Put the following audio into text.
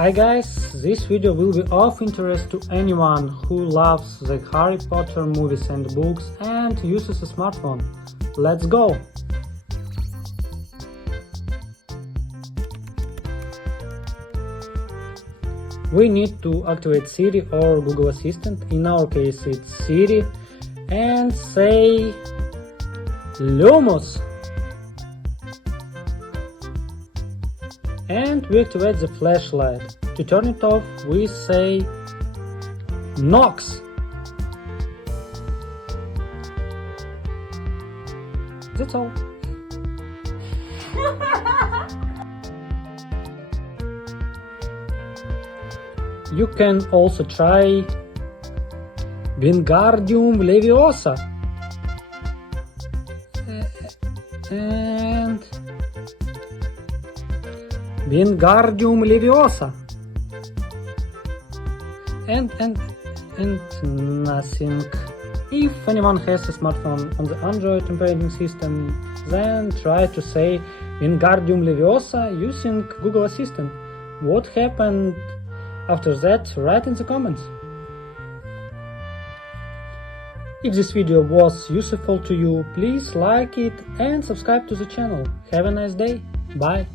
Hi guys, this video will be of interest to anyone who loves the Harry Potter movies and books and uses a smartphone. Let's go! We need to activate Siri or Google Assistant. In our case it's Siri, and say Lumos. And we activate the flashlight. To turn it off, we say Nox. That's all. You can also try Wingardium Leviosa. And Wingardium Leviosa. And nothing. If anyone has a smartphone on the Android operating system, then try to say Wingardium Leviosa using Google Assistant. What happened after that, write in the comments. If this video was useful to you, please like it and subscribe to the channel. Have a nice day. Bye.